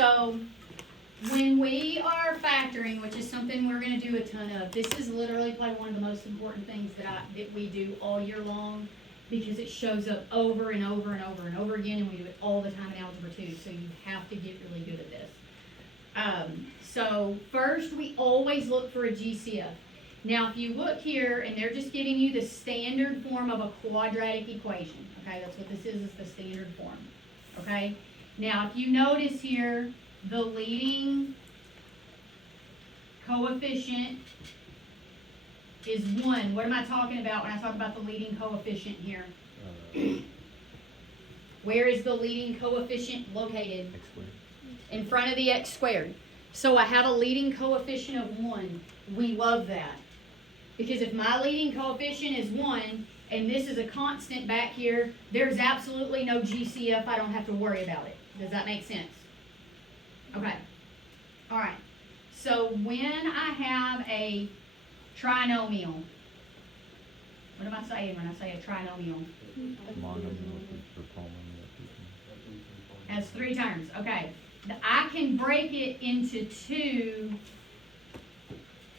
So when we are factoring, which is something we're going to do a ton of, this is literally probably one of the most important things that we do all year long, because it shows up over and over and over and over again, and we do it all the time in Algebra 2, so you have to get really good at this. So first, we always look for a GCF. Now, if you look here, and they're just giving you the standard form of a quadratic equation, okay? That's what this is the standard form, okay? Now, if you notice here, the leading coefficient is 1. What am I talking about when I talk about the leading coefficient here? Where is the leading coefficient located? X squared. In front of the x squared. So I have a leading coefficient of 1. We love that. Because if my leading coefficient is 1, and this is a constant back here, there's absolutely no GCF. I don't have to worry about it. Does that make sense? Okay. All right. So when I have a trinomial, what am I saying when I say a trinomial? Monomial or polynomial. Has 3 terms. Okay. I can break it into 2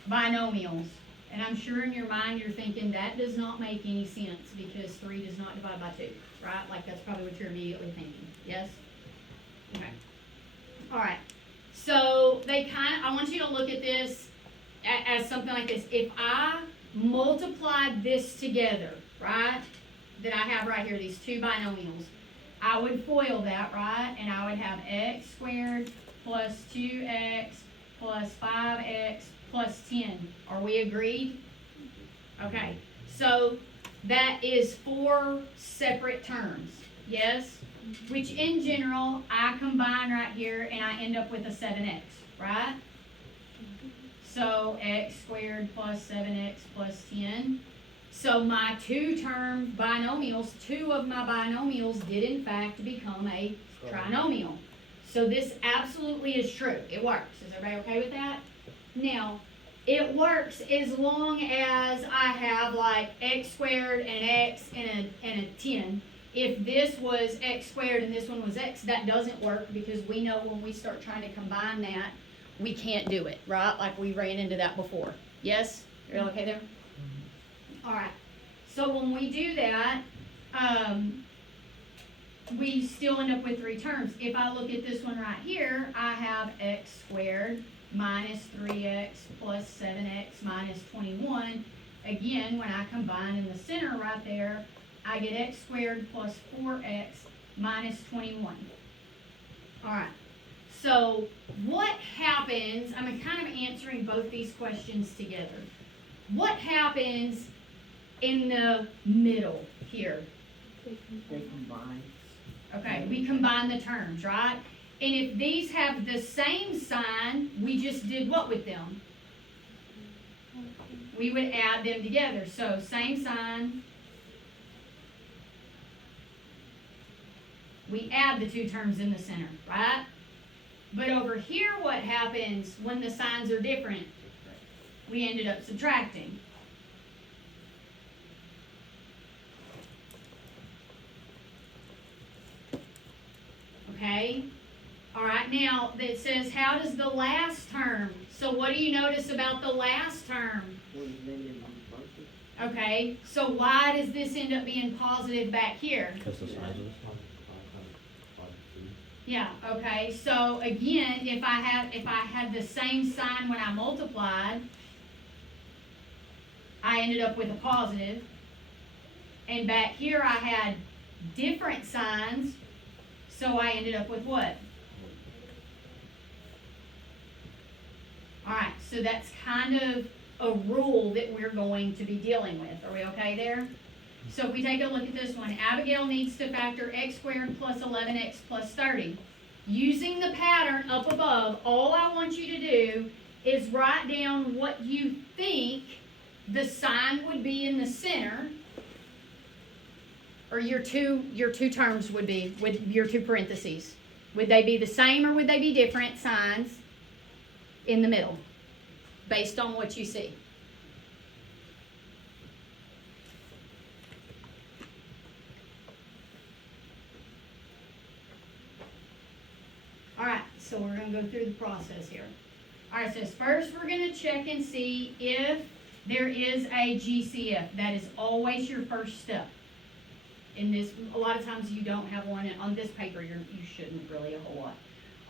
binomials. And I'm sure in your mind you're thinking that does not make any sense because 3 does not divide by 2, right? Like that's probably what you're immediately thinking. Yes? Okay. All right. So I want you to look at this as something like this. If I multiplied this together, right, that I have right here, these 2 binomials, I would FOIL that, right? And I would have x squared plus 2x plus 5x plus 10. Are we agreed? Okay. So that is 4 separate terms. Yes? Which in general, I combine right here and I end up with a 7x, right? So x squared plus 7x plus 10. So my 2-term binomials, 2 of my binomials did in fact become a trinomial. So this absolutely is true. It works. Is everybody okay with that? Now, it works as long as I have like x squared and x and a 10. If this was x squared and this one was x, that doesn't work because we know when we start trying to combine that, we can't do it, right? Like we ran into that before. Yes? You're okay there? All right. So when we do that, we still end up with 3 terms. If I look at this one right here, I have x squared minus 3x plus 7x minus 21. Again, when I combine in the center right there, I get x squared plus 4x minus 21. All right. So what happens, I'm kind of answering both these questions together. What happens in the middle here? They combine. Okay, we combine the terms, right? And if these have the same sign, we just did what with them? We would add them together. So same sign. We add the 2 terms in the center, right? But over here, what happens when the signs are different? We ended up subtracting. Okay? All right, now it says, how does the last term? So what do you notice about the last term? Okay, so why does this end up being positive back here? Because the size of this. Yeah, okay, so again, if I had the same sign when I multiplied, I ended up with a positive. And back here I had different signs, so I ended up with what? Alright, so that's kind of a rule that we're going to be dealing with. Are we okay there? So if we take a look at this one, Abigail needs to factor x squared plus 11x plus 30. Using the pattern up above, all I want you to do is write down what you think the sign would be in the center, or your two terms would be, with your 2 parentheses. Would they be the same or would they be different signs in the middle, based on what you see? All right, so we're gonna go through the process here. Alright, so first we're gonna check and see if there is a GCF. That is always your first step. In this, a lot of times you don't have one, and on this paper you shouldn't really a whole lot.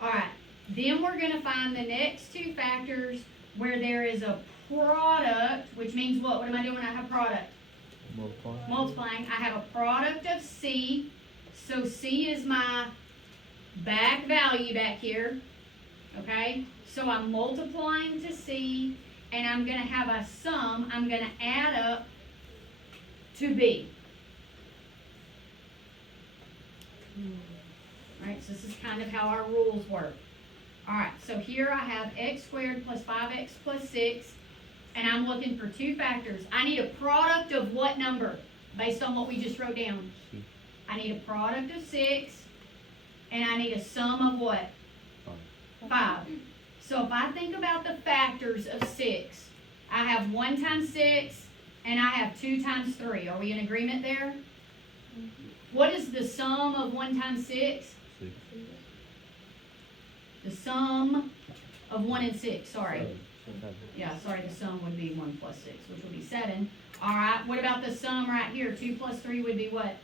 Alright, then we're gonna find the next two factors where there is a product, which means what? What am I doing when I have product? Multiplying. I have a product of C, so C is my back value back here, okay? So I'm multiplying to C, and I'm gonna have a sum, I'm gonna add up to B. Alright, so this is kind of how our rules work. Alright, so here I have x squared plus 5x plus 6, and I'm looking for two factors. I need a product of what number, based on what we just wrote down? C. I need a product of 6, and I need a sum of what? 5. So if I think about the factors of 6, I have 1 times 6, and I have 2 times 3. Are we in agreement there? What is the sum of 1 times 6? 6. The sum of 1 and 6, sorry. 7. Yeah, sorry, the sum would be 1 plus 6, which would be 7. Alright, what about the sum right here? 2 plus 3 would be what?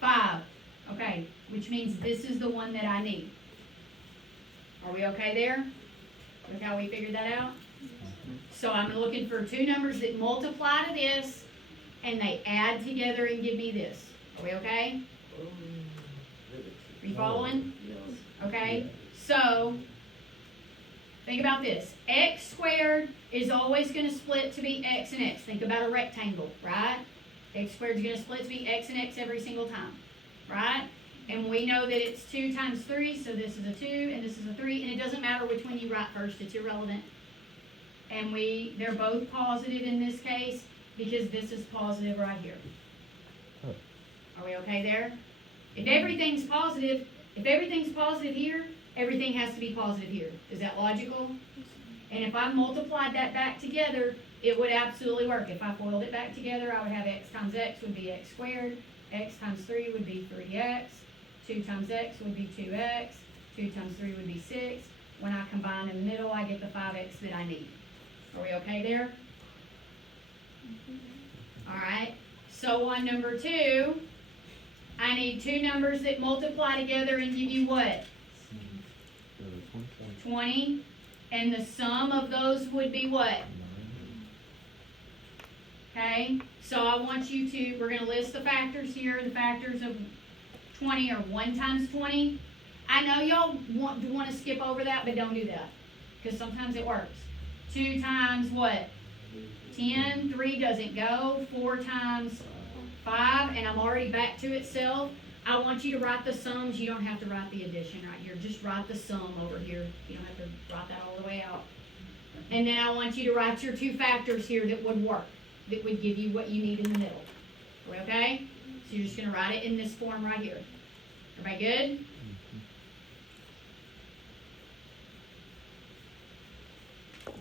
5. Okay, which means this is the one that I need. Are we okay there? Look how we figured that out? So I'm looking for two numbers that multiply to this, and they add together and give me this. Are we okay? Are you following? Okay, so think about this. X squared is always going to split to be x and x. Think about a rectangle, right? X squared is going to split to be x and x every single time, right? And we know that it's 2 times 3, so this is a 2 and this is a 3, and it doesn't matter which one you write first, it's irrelevant. And they're both positive in this case because this is positive right here. Are we okay there? If everything's positive here, everything has to be positive here. Is that logical? And if I multiplied that back together, it would absolutely work. If I FOILed it back together, I would have x times x would be x squared, x times 3 would be 3x, 2 times x would be 2x, 2 times 3 would be 6. When I combine in the middle, I get the 5x that I need. Are we okay there? Alright, so on number 2, I need two numbers that multiply together and give you what? 20. And the sum of those would be what? Okay, so I want you to, we're going to list the factors here. The factors of 20 are 1 times 20. I know y'all want to skip over that, but don't do that. Because sometimes it works. 2 times what? 10. 3 doesn't go. 4 times 5, and I'm already back to itself. I want you to write the sums. You don't have to write the addition right here. Just write the sum over here. You don't have to write that all the way out. And then I want you to write your two factors here that would work, that would give you what you need in the middle. Okay? So you're just going to write it in this form right here. Everybody good?